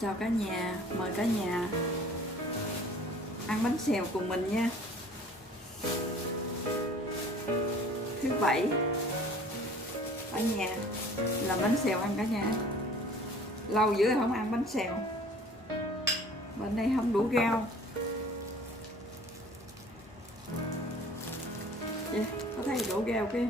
Chào cả nhà, mời cả nhà ăn bánh xèo cùng mình nha. Thứ bảy ở nhà làm bánh xèo ăn cả nhà. Lâu dữ rồi không ăn bánh xèo. Bên đây không đủ rau. Yeah, có thấy đủ rau cái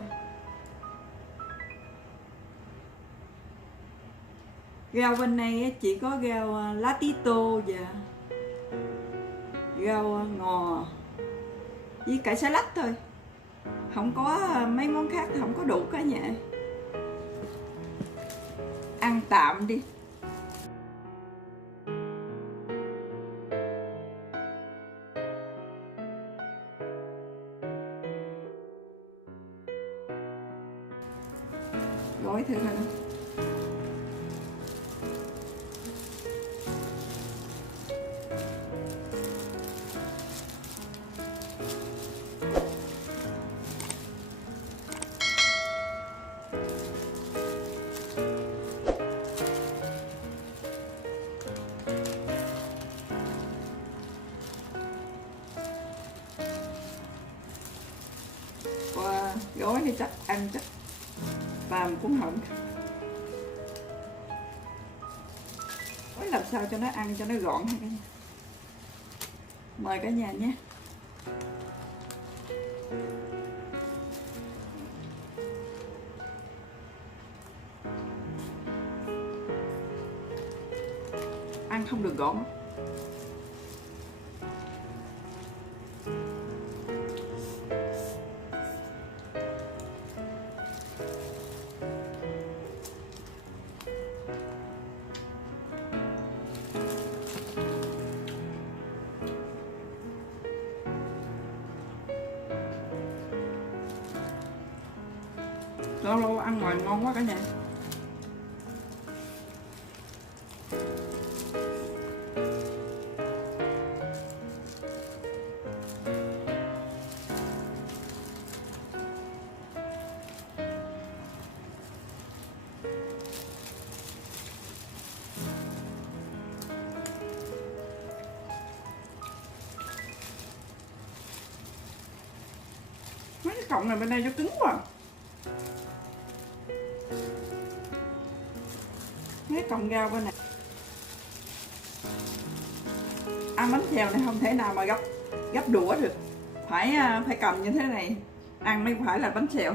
rau bên này chỉ có rau lá tí tô và rau ngò với cải xà lách thôi, không có mấy món khác, không có đủ cả nhà. Ăn tạm đi. Gói thử coi. Gói thì chắc ăn chắc làm cũng không. Gói làm sao cho nó ăn cho nó gọn ha cả nhà. Mời cả nhà nhé. Ăn không được gọn. Lâu lâu ăn ngoài ngon quá cả nhà. Mấy cái cọng này bên đây nó cứng quá. Mấy cọng rau bên này. Ăn bánh xèo này không thể nào mà gấp đũa được. Phải cầm như thế này ăn mới phải là bánh xèo.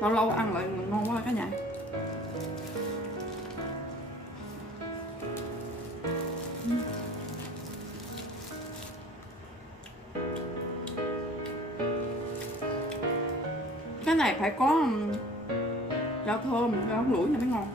Lâu lâu ăn lại ngon quá cả nhà. Cái này phải có rau thơm, rau lủi này mới ngon.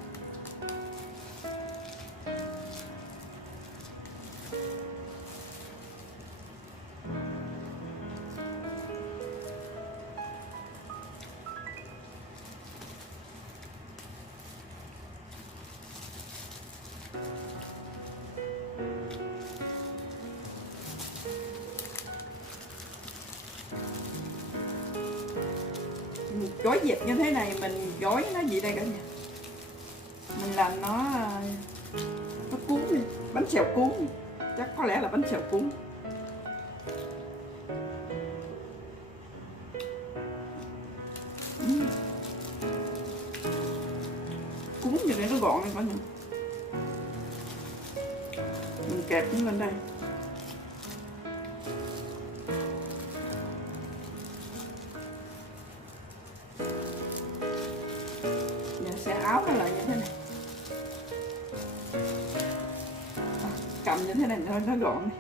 Gói dẹp như thế này mình gói nó gì đây cả nhà, mình làm nó cuốn đi, bánh xèo cuốn, chắc có lẽ là bánh xèo cuốn. Cuốn như này nó gọn này, có những mình kẹp nó lên đây. Giờ sẽ áo nó lại như thế này, cầm như thế này nó gọn này.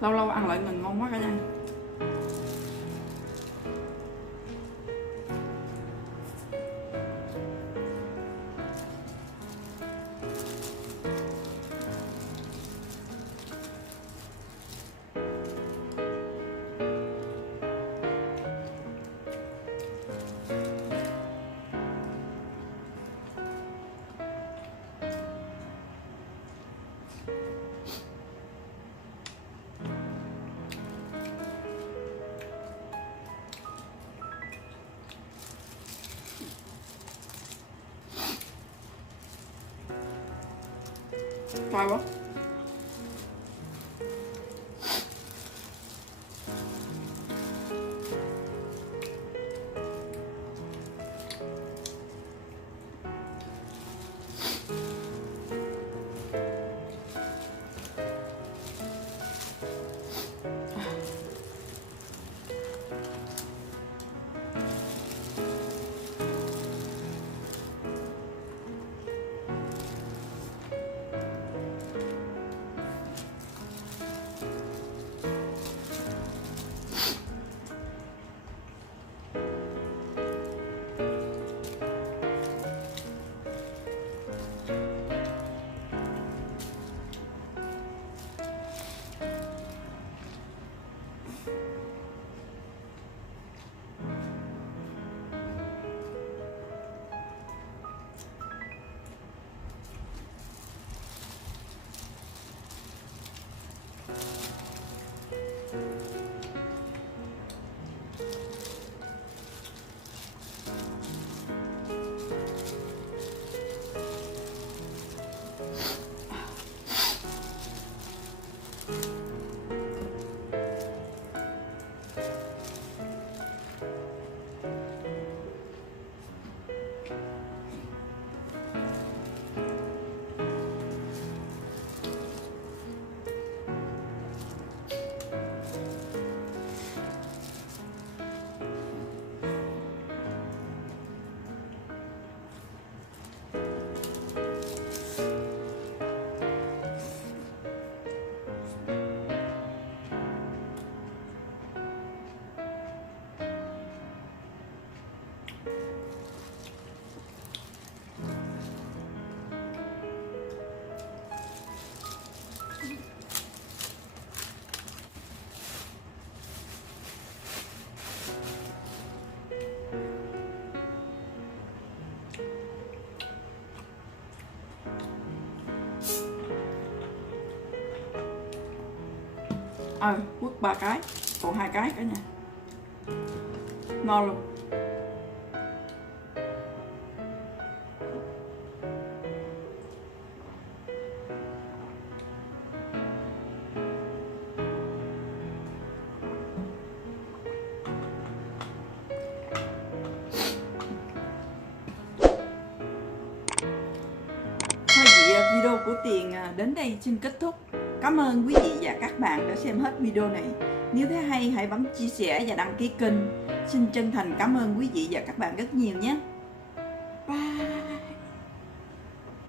Lâu lâu ăn lại mình ngon quá cả nhà. Cay quá. Quất 3 cái, còn 2 cái cả nhà. Ngon luôn. Video của Tiền đến đây xin kết thúc. Cảm ơn quý vị và các bạn đã xem hết video này. Nếu thấy hay hãy bấm chia sẻ và đăng ký kênh. Xin chân thành cảm ơn quý vị và các bạn rất nhiều nhé. Bye.